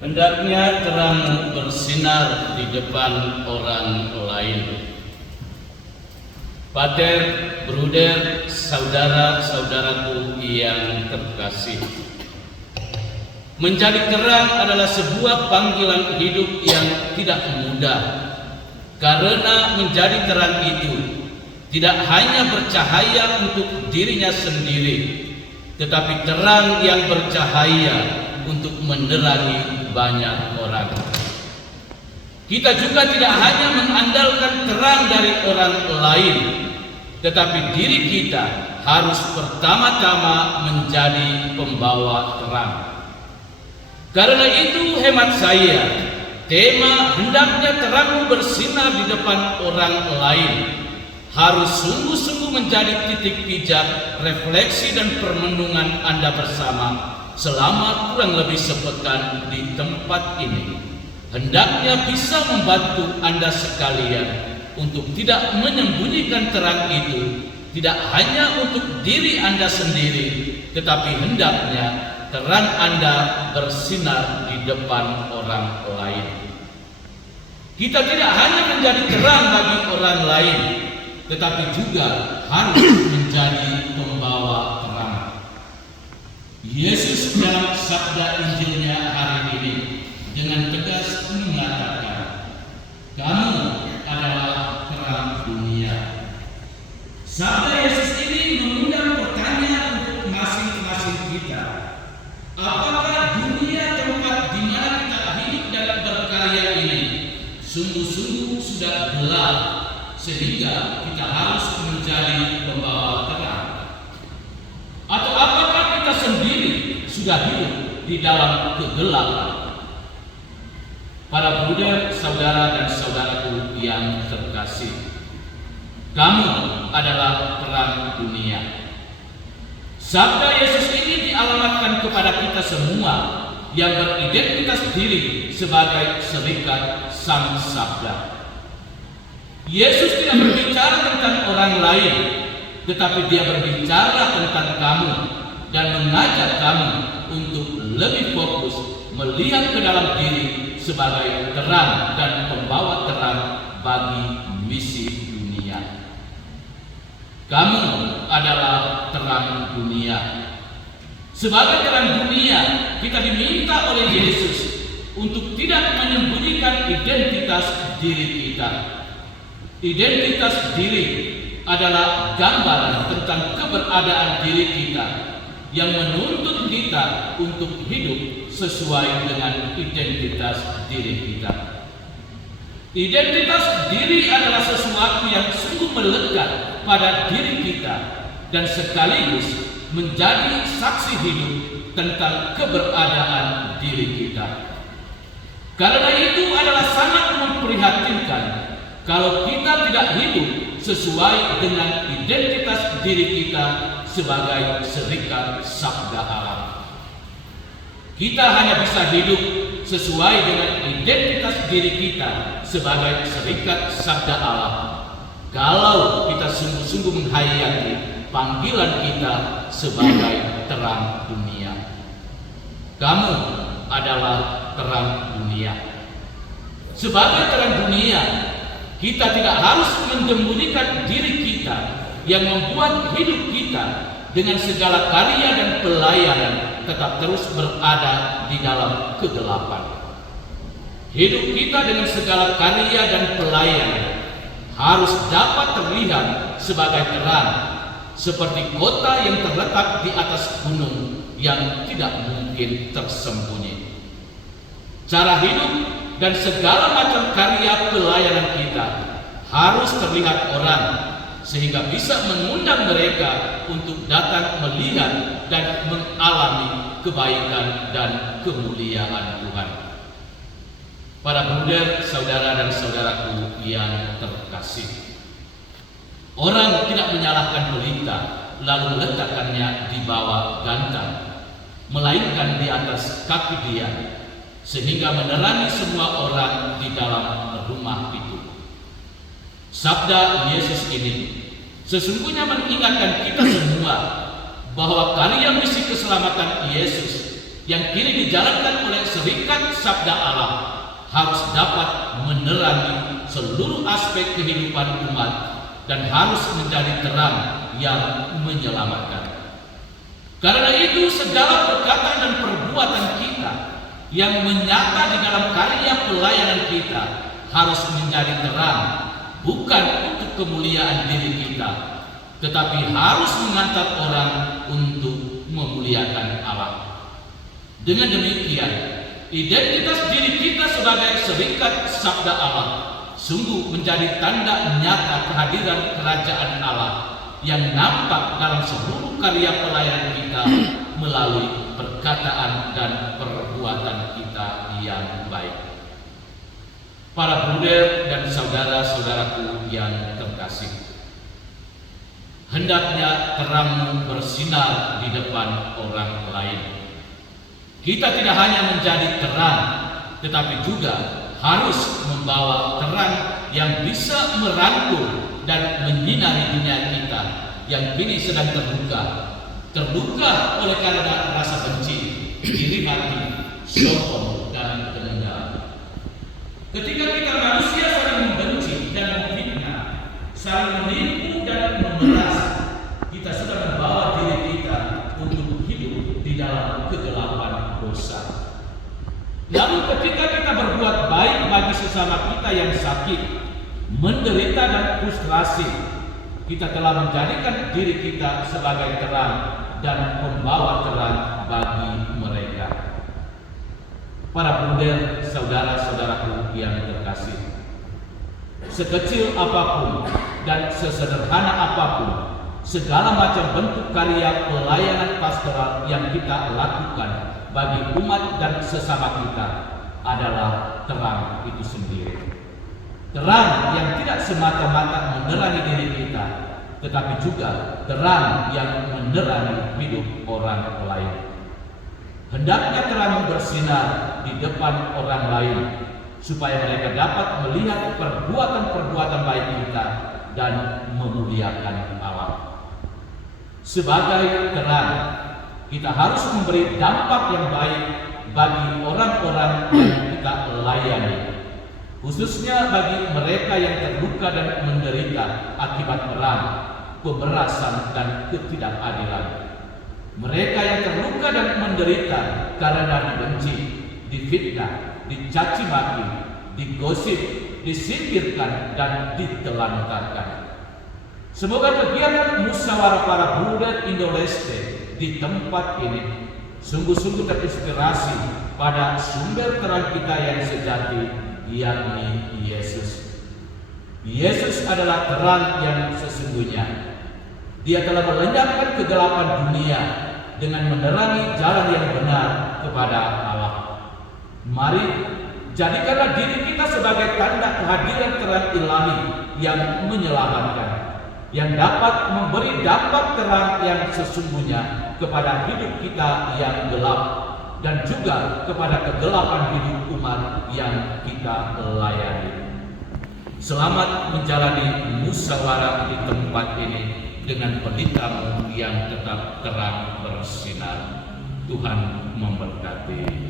Hendaknya terang bersinar di depan orang lain. Pater, bruder, saudara-saudaraku yang terkasih, menjadi terang adalah sebuah panggilan hidup yang tidak mudah, karena menjadi terang itu tidak hanya bercahaya untuk dirinya sendiri, tetapi terang yang bercahaya untuk menerangi banyak orang. Kita juga tidak hanya mengandalkan terang dari orang lain, tetapi diri kita harus pertama-tama menjadi pembawa terang. Karena itu hemat saya, tema hendaknya terangmu bersinar di depan orang lain harus sungguh-sungguh menjadi titik pijak, refleksi dan permenungan Anda bersama selama kurang lebih sepekan di tempat ini. Hendaknya bisa membantu Anda sekalian untuk tidak menyembunyikan terang itu, tidak hanya untuk diri Anda sendiri, tetapi hendaknya terang Anda bersinar di depan orang lain. Kita tidak hanya menjadi terang bagi orang lain, tetapi juga harus menjadi pembawa terang. Yesus dalam sabda Injilnya hari ini dengan tegas mengatakan, "Kamu adalah terang dunia." Sabda Yesus ini mengundang pertanyaan untuk masing-masing kita. Apakah dunia tempat di mana kita hidup dan berkarya ini sungguh-sungguh sudah gelap sehingga kita harus menjadi pembawa terang? Atau apakah kita sendiri sudah hidup di dalam kegelapan? Para bruder, saudara dan saudaraku yang terkasih, kamu adalah terang dunia. Sabda Yesus ini dialamatkan kepada kita semua yang beridentitas diri sebagai serikat Sang Sabda. Yesus tidak berbicara tentang orang lain, tetapi Dia berbicara tentang kamu dan mengajak kamu untuk lebih fokus melihat ke dalam diri sebagai terang dan pembawa terang bagi misi dunia. Kamu adalah terang dunia. Sebagai terang dunia, kita diminta oleh Yesus untuk tidak menyembunyikan identitas diri kita. Identitas diri adalah gambaran tentang keberadaan diri kita yang menuntut kita untuk hidup sesuai dengan identitas diri kita. Identitas diri adalah sesuatu yang sungguh melekat pada diri kita dan sekaligus menjadi saksi hidup tentang keberadaan diri kita. Karena itu adalah sangat memprihatinkan kalau kita tidak hidup sesuai dengan identitas diri kita sebagai serikat sabda Allah. Kita hanya bisa hidup sesuai dengan identitas diri kita sebagai serikat sabda Allah kalau kita sungguh-sungguh menghayati panggilan kita sebagai terang dunia. Kamu adalah terang dunia. Sebagai terang dunia, kita tidak harus menyembunyikan diri kita yang membuat hidup kita dengan segala karya dan pelayanan tetap terus berada di dalam kegelapan. Hidup kita dengan segala karya dan pelayanan harus dapat terlihat sebagai terang, seperti kota yang terletak di atas gunung yang tidak mungkin tersembunyi. Cara hidup dan segala macam karya pelayanan kita harus terlihat orang, sehingga bisa mengundang mereka untuk datang melihat dan mengalami kebaikan dan kemuliaan Tuhan. Para bruder, saudara dan saudaraku yang terkasih, orang tidak menyalahkan pelita lalu meletakkannya di bawah gantang, melainkan di atas kaki dia, sehingga menerangi semua orang di dalam rumah itu. Sabda Yesus ini sesungguhnya mengingatkan kita semua bahwa karya misi keselamatan Yesus yang kini dijalankan oleh Serikat Sabda Allah harus dapat menerangi seluruh aspek kehidupan umat dan harus menjadi terang yang menyelamatkan. Karena itu segala perkataan dan perbuatan kita yang menyata di dalam karya pelayanan kita harus menjadi terang, bukan untuk kemuliaan diri kita, tetapi harus mengantar orang untuk memuliakan Allah. Dengan demikian, identitas diri kita sebagai Serikat Sabda Allah sungguh menjadi tanda nyata kehadiran kerajaan Allah yang nampak dalam seluruh karya pelayanan kita melalui perkataan dan perbuatan kita yang baik. Para bruder dan saudara-saudaraku yang terkasih, hendaknya terangmu bersinar di depan orang lain. Kita tidak hanya menjadi terang, tetapi juga harus membawa terang yang bisa merangkul dan menyinari dunia kita yang kini sedang terluka oleh karena rasa benci, iri hati, sombong dan dendam. Ketika kita manusia saling membenci dan memfitnah, saling menipu dan memeras, kita sudah membawa diri kita untuk hidup di dalam kegelapan dosa. Lalu ketika kita berbuat baik bagi sesama kita yang sakit, menderita dan frustrasi, kita telah menjadikan diri kita sebagai terang dan membawa terang bagi mereka. Para bruder, saudara-saudaraku yang terkasih, sekecil apapun dan sesederhana apapun segala macam bentuk karya pelayanan pastoral yang kita lakukan bagi umat dan sesama kita adalah terang itu sendiri. Terang yang tidak semata-mata menerangi diri kita, tetapi juga terang yang menerangi hidup orang lain. Hendaknya terang bersinar di depan orang lain, supaya mereka dapat melihat perbuatan-perbuatan baik kita dan memuliakan Allah. Sebagai terang, kita harus memberi dampak yang baik bagi orang-orang yang kita layani, khususnya bagi mereka yang terluka dan menderita akibat perang, pemerasan, dan ketidakadilan. Mereka yang terluka dan menderita karena dibenci, difitnah, dicaci maki, digosip, disingkirkan, dan ditelantarkan. Semoga kegiatan musyawarah para bruder Indo-Leste di tempat ini sungguh-sungguh terinspirasi pada sumber terang kita yang sejati, yakni Yesus. Yesus adalah terang yang sesungguhnya. Dia telah melenyapkan kegelapan dunia dengan menerangi jalan yang benar kepada Allah. Mari jadikanlah diri kita sebagai tanda kehadiran terang ilahi yang menyelamatkan, yang dapat memberi dampak terang yang sesungguhnya kepada hidup kita yang gelap dan juga kepada kegelapan hidup umat yang kita layani. Selamat menjalani musyawarah di tempat ini dengan pelitamu yang tetap terang bersinar. Tuhan memberkati.